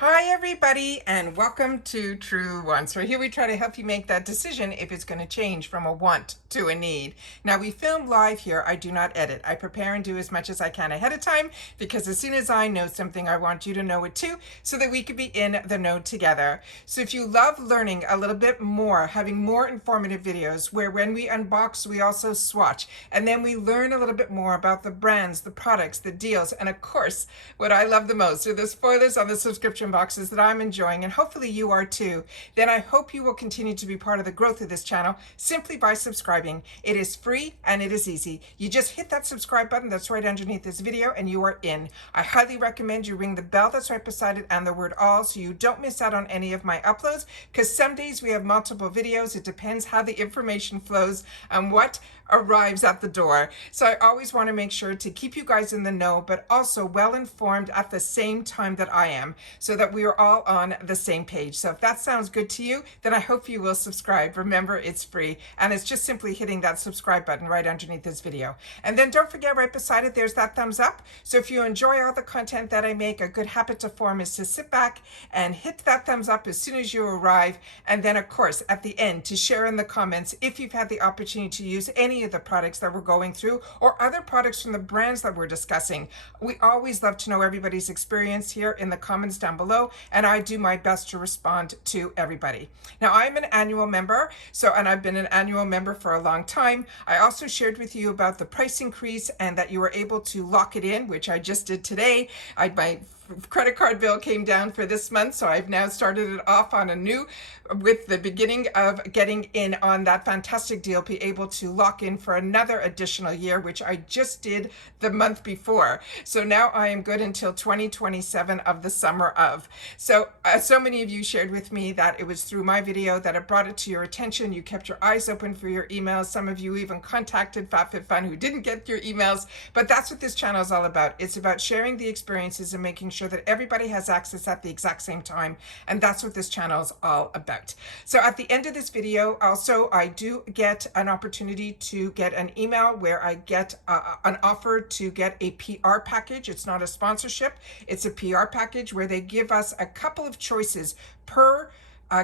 Hi everybody, and welcome to Truewants. So here we try to help you make that decision if it's going to change from a want to a need. Now we film live here. I do not edit. I prepare and do as much as I can ahead of time because as soon as I know something, I want you to know it too, so that we can be in the know together. So if you love learning a little bit more, having more informative videos where when we unbox, we also swatch, and then we learn a little bit more about the brands, the products, the deals, and of course, what I love the most are the spoilers on the subscription boxes that I'm enjoying, and hopefully you are too, then I hope you will continue to be part of the growth of this channel simply by subscribing. It is free and it is easy. You just hit that subscribe button that's right underneath this video and you are in. I highly recommend you ring the bell that's right beside it and the word all so you don't miss out on any of my uploads, because some days we have multiple videos. It depends how the information flows and what arrives at the door. So I always want to make sure to keep you guys in the know, but also well informed at the same time that I am, so that we are all on the same page. So if that sounds good to you, then I hope you will subscribe. Remember, it's free, and it's just simply hitting that subscribe button right underneath this video. And then don't forget, right beside it, there's that thumbs up. So if you enjoy all the content that I make, a good habit to form is to sit back and hit that thumbs up as soon as you arrive. And then of course, at the end, to share in the comments if you've had the opportunity to use any of the products that we're going through or other products from the brands that we're discussing. We always love to know everybody's experience here in the comments down below, and I do my best to respond to everybody. Now, I'm an annual member, and I've been an annual member for a long time. I also shared with you about the price increase and that you were able to lock it in, which I just did today. My credit card bill came down for this month, so I've now started it off on a new, with the beginning of getting in on that fantastic deal, be able to lock in for another additional year, which I just did the month before. So now I am good until 2027 of the summer of. So many of you shared with me that it was through my video that it brought it to your attention. You kept your eyes open for your emails. Some of you even contacted FabFitFun who didn't get your emails, but that's what this channel is all about. It's about sharing the experiences and making sure that everybody has access at the exact same time, and that's what this channel is all about. So at the end of this video, also, I do get an opportunity to get an email where I get an offer to get a PR package. It's not a sponsorship, it's a PR package where they give us a couple of choices per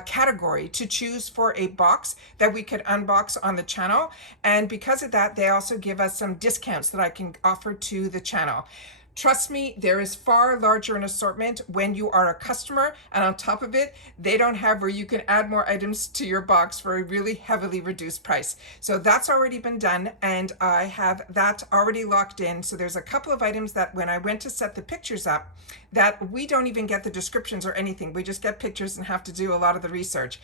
category to choose for a box that we could unbox on the channel. And because of that, they also give us some discounts that I can offer to the channel. Trust me, there is far larger an assortment when you are a customer, and on top of it, they don't have where you can add more items to your box for a really heavily reduced price. So that's already been done, and I have that already locked in. So there's a couple of items that when I went to set the pictures up, that we don't even get the descriptions or anything. We just get pictures and have to do a lot of the research.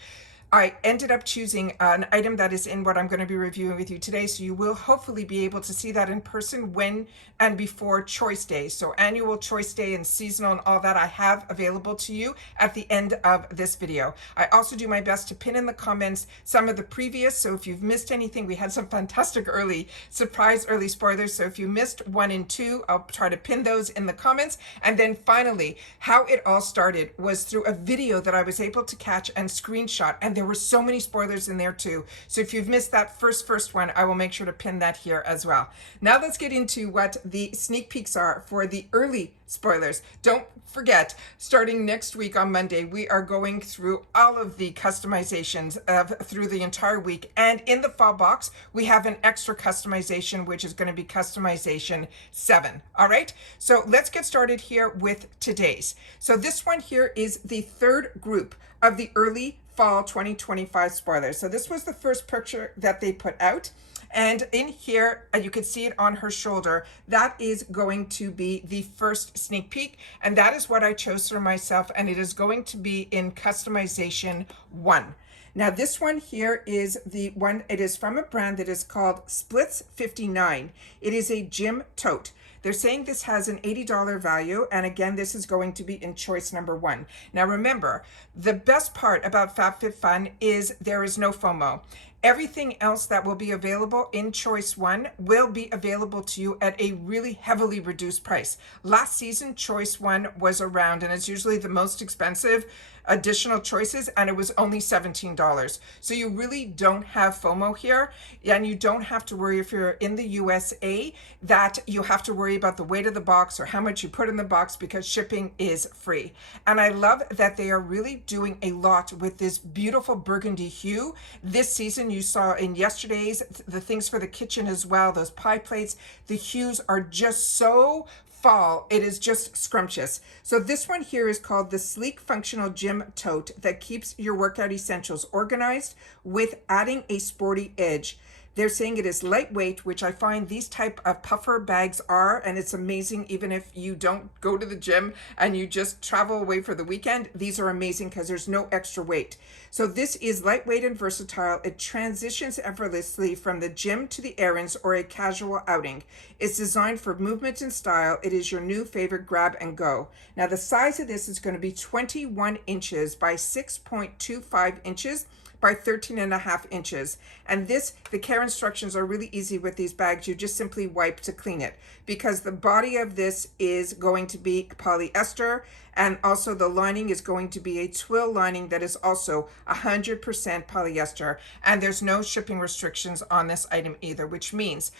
I ended up choosing an item that is in what I'm going to be reviewing with you today, so you will hopefully be able to see that in person when and before Choice Day. So annual Choice Day and seasonal and all that I have available to you at the end of this video. I also do my best to pin in the comments some of the previous, so if you've missed anything, we had some fantastic early spoilers, so if you missed 1 and 2, I'll try to pin those in the comments. And then finally, how it all started was through a video that I was able to catch and screenshot, and there were so many spoilers in there too. So if you've missed that first one, I will make sure to pin that here as well. Now let's get into what the sneak peeks are for the early spoilers. Don't forget, starting next week on Monday, we are going through all of the customizations through the entire week. And in the fall box, we have an extra customization, which is going to be customization 7. All right, so let's get started here with today's. So this one here is the third group of the early fall 2025 spoilers. So this was the first picture that they put out. And in here, you can see it on her shoulder. That is going to be the first sneak peek. And that is what I chose for myself. And it is going to be in customization 1. Now this one here is the one, it is from a brand that is called Splits 59. It is a gym tote. They're saying this has an $80 value, and again, this is going to be in choice number 1. Now remember, the best part about FabFitFun is there is no FOMO. Everything else that will be available in Choice 1 will be available to you at a really heavily reduced price. Last season, Choice 1 was around, and it's usually the most expensive additional choices, and it was only $17. So you really don't have FOMO here, and you don't have to worry if you're in the USA that you have to worry about the weight of the box or how much you put in the box, because shipping is free. And I love that they are really doing a lot with this beautiful burgundy hue. This season, you saw in yesterday's the things for the kitchen as well, those pie plates. The hues are just so fall. It is just scrumptious. So this one here is called the Sleek Functional Gym Tote that keeps your workout essentials organized with adding a sporty edge. They're saying it is lightweight, which I find these type of puffer bags are, and it's amazing even if you don't go to the gym and you just travel away for the weekend. These are amazing because there's no extra weight. So this is lightweight and versatile. It transitions effortlessly from the gym to the errands or a casual outing. It's designed for movement and style. It is your new favorite grab and go. Now the size of this is going to be 21 inches by 6.25 inches by 13.5 inches. And the care instructions are really easy with these bags. You just simply wipe to clean it, because the body of this is going to be polyester, and also the lining is going to be a twill lining that is also 100% polyester. And there's no shipping restrictions on this item either, which means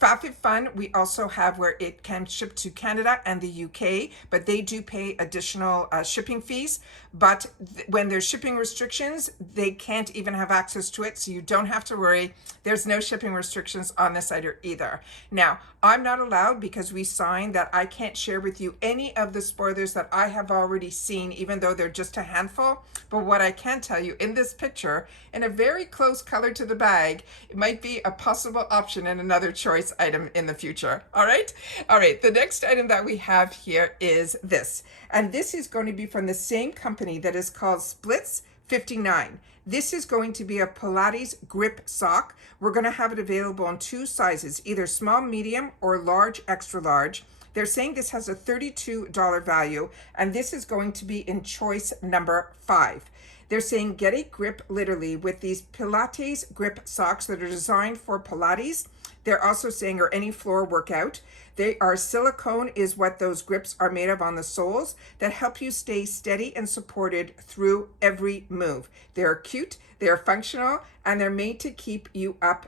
FabFitFun, we also have where it can ship to Canada and the UK, but they do pay additional shipping fees. But when there's shipping restrictions, they can't even have access to it, so you don't have to worry. There's no shipping restrictions on this item either. Now, I'm not allowed, because we signed that I can't share with you any of the spoilers that I have already seen, even though they're just a handful. But what I can tell you, in this picture, in a very close color to the bag, it might be a possible option in another choice item in the future. All right. The next item that we have here is this, and this is going to be from the same company that is called Splits 59. This is going to be a Pilates grip sock. We're going to have it available in 2 sizes, either small, medium, or large, extra large. They're saying this has a $32 value, and this is going to be in choice number 5. They're saying get a grip literally with these Pilates grip socks that are designed for Pilates. They're also saying, or any floor workout. They are silicone is what those grips are made of on the soles that help you stay steady and supported through every move. They're cute, they're functional, and they're made to keep up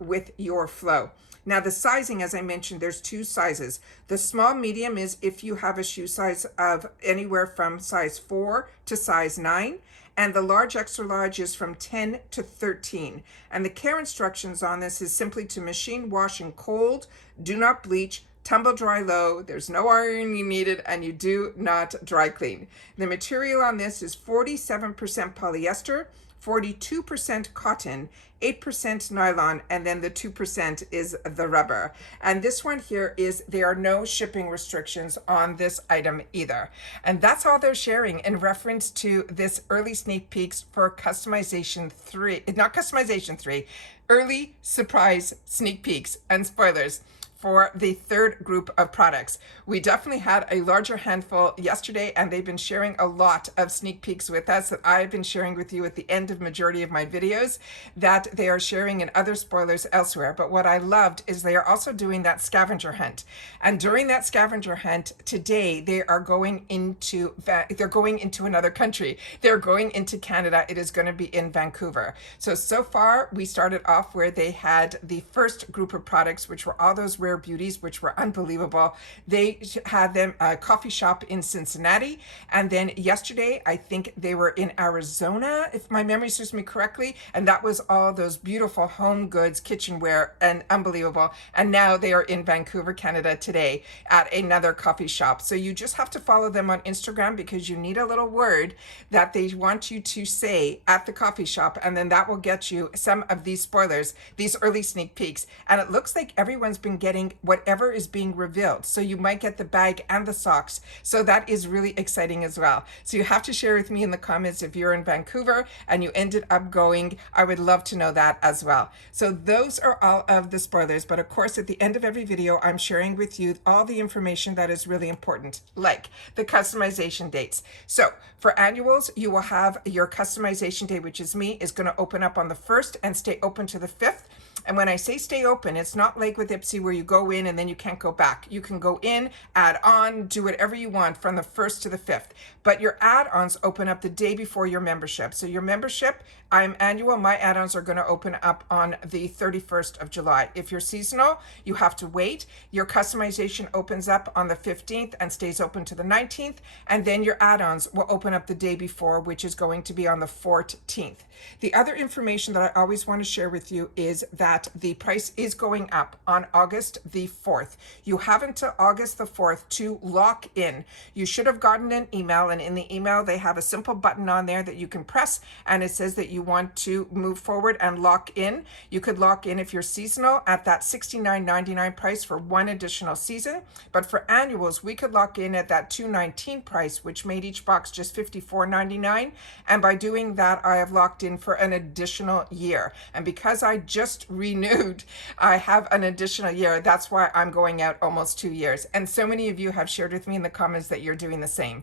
with your flow. Now the sizing, as I mentioned, there's 2 sizes. The small medium is if you have a shoe size of anywhere from size 4 to size 9. And the large extra large is from 10 to 13. And the care instructions on this is simply to machine wash in cold, do not bleach, tumble dry low, there's no ironing needed, and you do not dry clean. The material on this is 47% polyester, 42% cotton, 8% nylon, and then the 2% is the rubber. And this one here is, there are no shipping restrictions on this item either. And that's all they're sharing in reference to this early sneak peeks for customization 3, not customization 3, early surprise sneak peeks and spoilers for the 3rd group of products. We definitely had a larger handful yesterday, and they've been sharing a lot of sneak peeks with us that I've been sharing with you at the end of majority of my videos that they are sharing in other spoilers elsewhere. But what I loved is they are also doing that scavenger hunt. And during that scavenger hunt today, they are going into another country. They're going into Canada. It is going to be in Vancouver. So far we started off where they had the first group of products, which were all those rare beauties, which were unbelievable. They had them a coffee shop in Cincinnati, and then yesterday I think they were in Arizona, if my memory serves me correctly, and that was all those beautiful home goods, kitchenware, and unbelievable. And now they are in Vancouver, Canada today at another coffee shop. So you just have to follow them on Instagram, because you need a little word that they want you to say at the coffee shop, and then that will get you some of these spoilers, these early sneak peeks. And it looks like everyone's been getting getting whatever is being revealed. So you might get the bag and the socks. So that is really exciting as well. So you have to share with me in the comments if you're in Vancouver and you ended up going. I would love to know that as well. So those are all of the spoilers. But of course, at the end of every video, I'm sharing with you all the information that is really important, like the customization dates. So for annuals, you will have your customization day, which is me, is going to open up on the 1st and stay open to the 5th. And when I say stay open, it's not like with Ipsy where you go in and then you can't go back. You can go in, add on, do whatever you want from the 1st to the 5th. But your add-ons open up the day before your membership. So your membership, I'm annual, my add-ons are going to open up on the 31st of July. If you're seasonal, you have to wait. Your customization opens up on the 15th and stays open to the 19th. And then your add-ons will open up the day before, which is going to be on the 14th. The other information that I always want to share with you is that the price is going up on August the 4th. You have until August the 4th to lock in. You should have gotten an email, and in the email they have a simple button on there that you can press, and it says that you want to move forward and lock in. You could lock in if you're seasonal at that $69.99 price for one additional season, but for annuals we could lock in at that $219 price, which made each box just $54.99, and by doing that I have locked in for an additional year. And because I just renewed, I have an additional year. That's why I'm going out almost 2 years. And so many of you have shared with me in the comments that you're doing the same.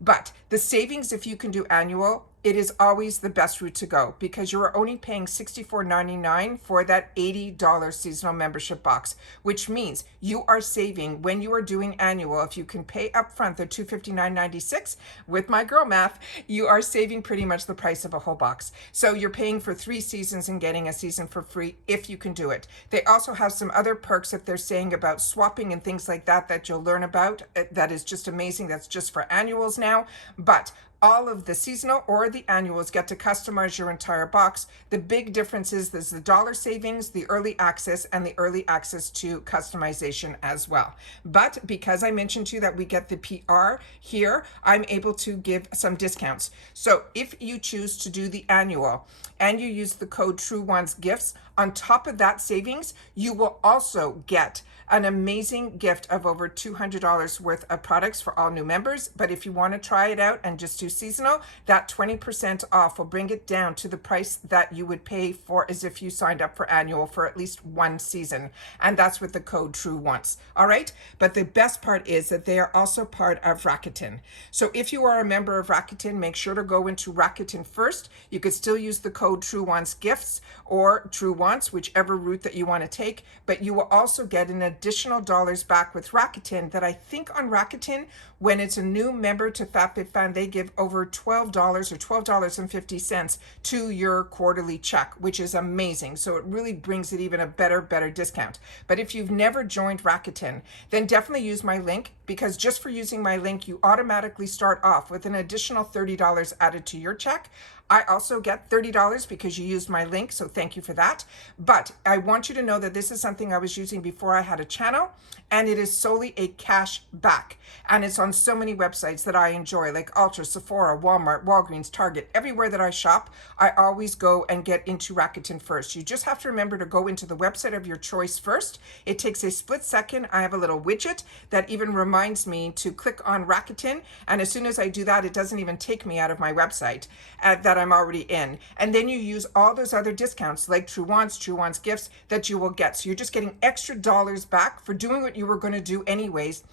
But the savings, if you can do annual, it is always the best route to go because you are only paying $64.99 for that $80 seasonal membership box, which means you are saving when you are doing annual. If you can pay upfront the $259.96 with my girl math, you are saving pretty much the price of a whole box. So you're paying for 3 seasons and getting a season for free if you can do it. They also have some other perks that they're saying about swapping and things like that that you'll learn about. That is just amazing. That's just for annuals now. But all of the seasonal or the annuals get to customize your entire box. The big difference is there's the dollar savings, the early access, and the early access to customization as well. But because I mentioned to you that we get the PR here, I'm able to give some discounts. So if you choose to do the annual and you use the code TrueOnesGifts, on top of that savings, you will also get an amazing gift of over $200 worth of products for all new members. But if you want to try it out and just do seasonal, that 20% off will bring it down to the price that you would pay for as if you signed up for annual for at least 1 season. And that's with the code TrueOnes. All right. But the best part is that they are also part of Rakuten. So if you are a member of Rakuten, make sure to go into Rakuten first. You could still use the code TrueOnesGifts or TrueOnes, whichever route that you want to take. But you will also get an additional dollars back with Rakuten that I think on Rakuten, when it's a new member to FabFitFun, they give over $12 or $12.50 to your quarterly check, which is amazing. So it really brings it even a better discount. But if you've never joined Rakuten, then definitely use my link, because just for using my link, you automatically start off with an additional $30 added to your check. I also get $30 because you used my link, so thank you for that. But I want you to know that this is something I was using before I had a channel, and it is solely a cash back. And it's on so many websites that I enjoy, like Ulta, Sephora, Walmart, Walgreens, Target. Everywhere that I shop, I always go and get into Rakuten first. You just have to remember to go into the website of your choice first. It takes a split second. I have a little widget that even reminds me to click on Rakuten, and as soon as I do that, it doesn't even take me out of my website that I'm already in. And then you use all those other discounts like TrueOnesGifts that you will get. So you're just getting extra dollars back for doing what you were going to do anyways,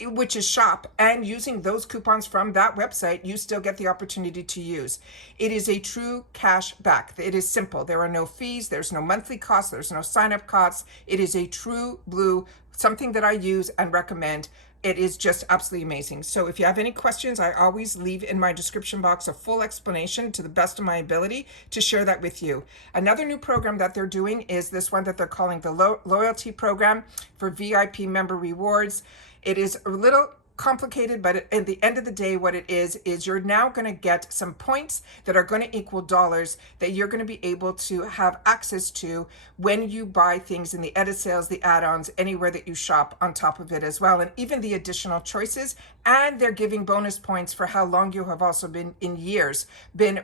which is shop, and using those coupons from that website, you still get the opportunity to use. It is a true cash back. It is simple. There are no fees. There's no monthly costs. There's no sign-up costs. It is a true blue, something that I use and recommend. It is just absolutely amazing. So if you have any questions, I always leave in my description box a full explanation to the best of my ability to share that with you. Another new program that they're doing is this one that they're calling the loyalty program for VIP member rewards. It is a little complicated, but at the end of the day, what it is you're now going to get some points that are going to equal dollars that you're going to be able to have access to when you buy things in the edit sales, the add-ons, anywhere that you shop on top of it as well, and even the additional choices. And they're giving bonus points for how long you have also been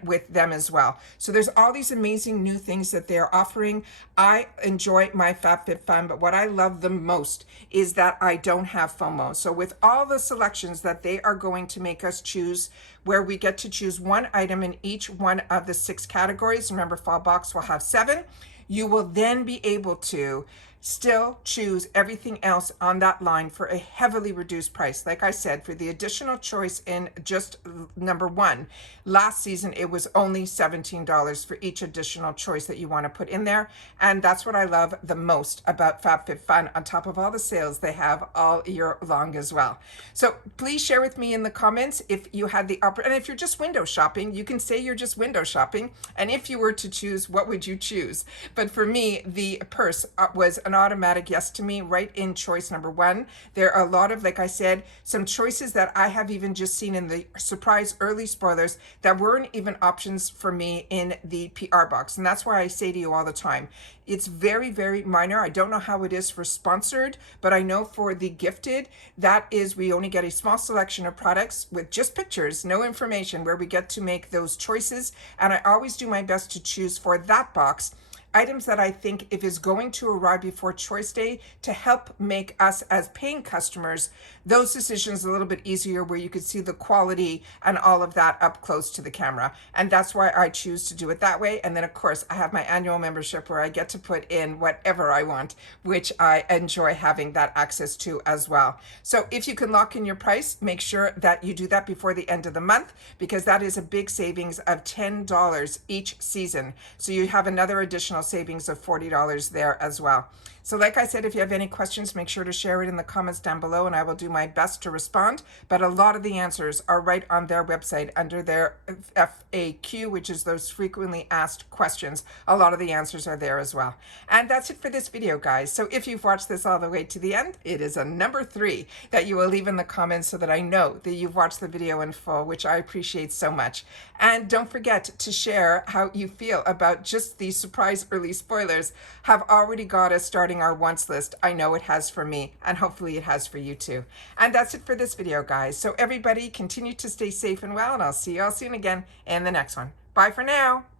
with them as well. So there's all these amazing new things that they're offering. I enjoy my FabFitFun, but what I love the most is that I don't have FOMO. So with all the selections that they are going to make us choose, where we get to choose one item in each one of the 6 categories, remember Fall Box will have 7, you will then be able to still choose everything else on that line for a heavily reduced price. Like I said, for the additional choice in just number 1, last season it was only $17 for each additional choice that you want to put in there. And that's what I love the most about FabFitFun, on top of all the sales they have all year long as well. So please share with me in the comments if you had the opportunity, and if you're just window shopping, you can say you're just window shopping. And if you were to choose, what would you choose? But for me, the purse was an automatic yes to me right in choice number 1. There are a lot of, like I said, some choices that I have even just seen in the surprise early spoilers that weren't even options for me in the PR box. And that's why I say to you all the time, it's very, very minor. I don't know how it is for sponsored, but I know for the gifted, that is, we only get a small selection of products with just pictures, no information, where we get to make those choices. And I always do my best to choose for that box items that I think if is going to arrive before choice day to help make us as paying customers those decisions a little bit easier, where you could see the quality and all of that up close to the camera. And that's why I choose to do it that way. And then of course I have my annual membership where I get to put in whatever I want, which I enjoy having that access to as well. So if you can lock in your price, make sure that you do that before the end of the month, because that is a big savings of $10 each season. So you have another additional savings of $40 there as well. So like I said, if you have any questions, make sure to share it in the comments down below and I will do my best to respond. But a lot of the answers are right on their website under their FAQ, which is those frequently asked questions. A lot of the answers are there as well. And that's it for this video, guys. So if you've watched this all the way to the end, it is a number 3 that you will leave in the comments so that I know that you've watched the video in full, which I appreciate so much. And don't forget to share how you feel about just these surprise early spoilers have already got us starting our wants list. I know it has for me, and hopefully it has for you too. And that's it for this video, guys. So everybody continue to stay safe and well, and I'll see you all soon again in the next one. Bye for now.